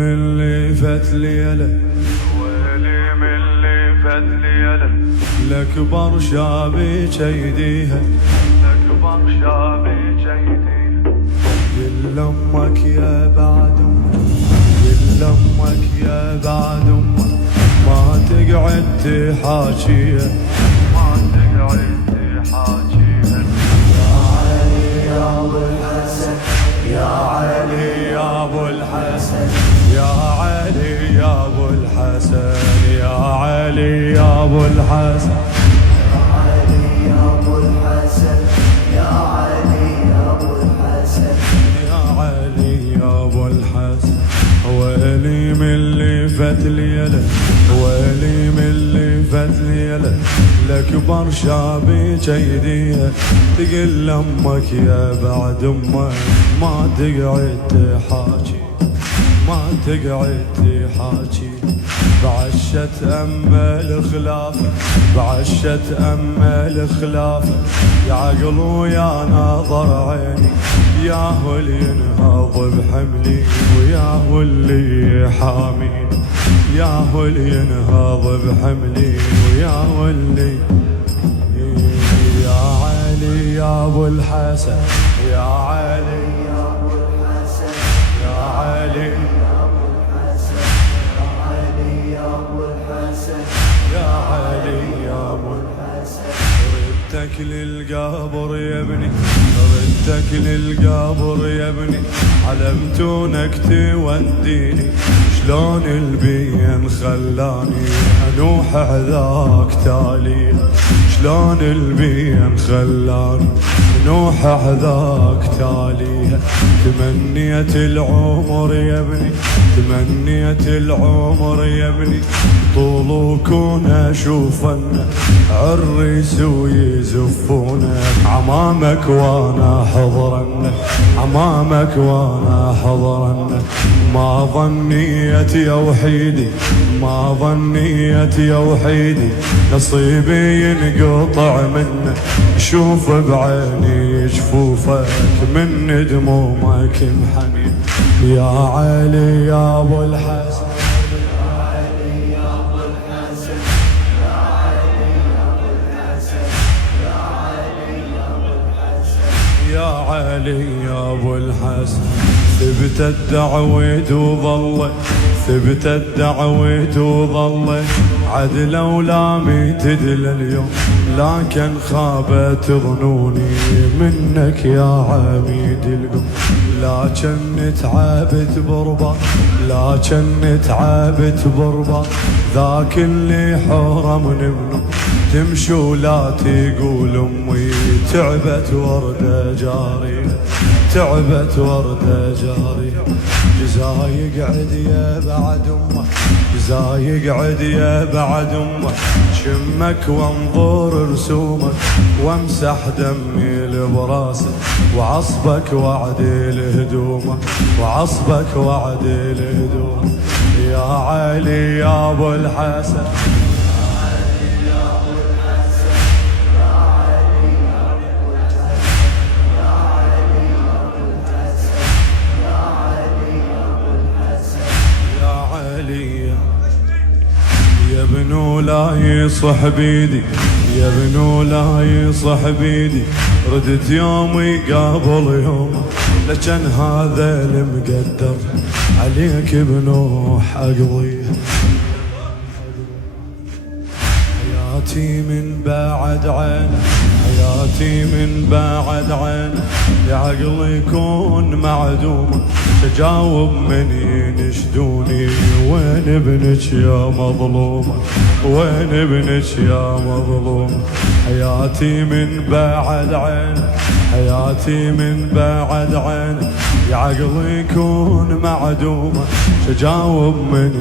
من لفت ليله، ويلي من لفت ليله، لكبر شابي جيديها، لكبر شابي جيديها. قل لامك يا بعد امك، قل لامك يا بعد امك، ما تقعد تحاكيها، ما تقعد تحاكيها. يا علي يا ابو الحسن، يا علي يا ابو الحسن، يا علي يا ابو الحسن، يا علي يا ابو الحسن، يا علي يا ابو الحسن، يا علي يا ابو الحسن، يا علي يا ابو الحسن. ويلي من لفت ليله، ويلي من لفت ليله، لكبر شابي جيديها، تقل لامك يا بعد امك، ما تقعد تحاكي، ما تقعد تحاكي. بعشت امل خلافه، بعشت امل خلافه، يا عقل ويا ناظر عيني، ياهو اللي ينهض بحملي، وياهو اللي يحاميني، ياهو اللي ينهض بحملي، وياهو اللي. يا علي يا ابو الحسن، يا علي يا ابو الحسن، يا علي يا ابو الحسن، يا علي يا ابو الحسن، يا علي يا ابو الحسن. ردتك للقبر يا ابني، ردتك للقبر يا ابني، علمتونك توديني، شلون البين خلاني انوح عذاك تالي، شلون البين خلاني نوح عذاك تاليها. تمنيت العمر يا ابني، تمنيت العمر يا ابني، طول وكون اشوفن عريس ويزفونه، عمامك وانا حضرن، عمامك وانا حضرن. ما ظنيت يا وحيدي، ما ظنيت يا وحيدي، نصيبي ينقطع منه، شوف بعيني جفوفك من دمومك محنين. يا علي يا ابو الحسن، يا علي يا ابو الحسن، يا علي يا ابو الحسن، يا علي يا ابو الحسن، يا علي يا ابو الحسن. ثبتت دعوت وظلت، ثبتت دعوت وظلت، عدل ولامي تدل اليوم، لكن خابت ظنوني منك يا عميد القوم. لكن تعبت بربا، لكن تعبت بربا، ذاك اللي حرمني منه، تمشي ولا تقول امي تعبت ورده جاريه، تعبت ورده جاريه. جزاي يقعد يا بعد امه، جزاي يقعد يا بعد امه، شمك وانظر رسومك، وامسح دمي براسك، وعصبك وعدل هدومك، وعصبك وعدل هدومك. يا علي يا ابو الحسن، يا ابنو لا يصح بيدي، يا ابنو لا يصح بيدي، ردت يومي قبل يوم، لكن هذا المقدر عليك بنوح اقضيه. حياتي من بعد عين، حياتي من بعد عين، يا عقل يكون معدومه، تجاوب من ينشدوني، وين ابنك يا مظلومه، وين ابنك يا مظلومه. حياتي من بعد عين، حياتي من بعد عين، يا عقل يكون معدومه، تجاوب من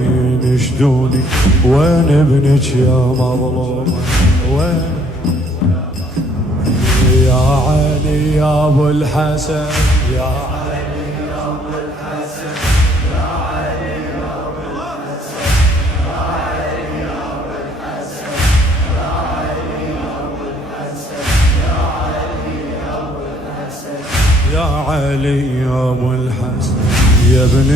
ينشدوني، وين ابنك يا مظلومه، وين. يا علي يا ابو الحسن، يا علي يا ابو الحسن، يا علي يا ابو الحسن، يا علي يا ابو الحسن، يا علي يا ابو الحسن، يا علي يا ابو الحسن، يا علي يا ابو الحسن. يا ابن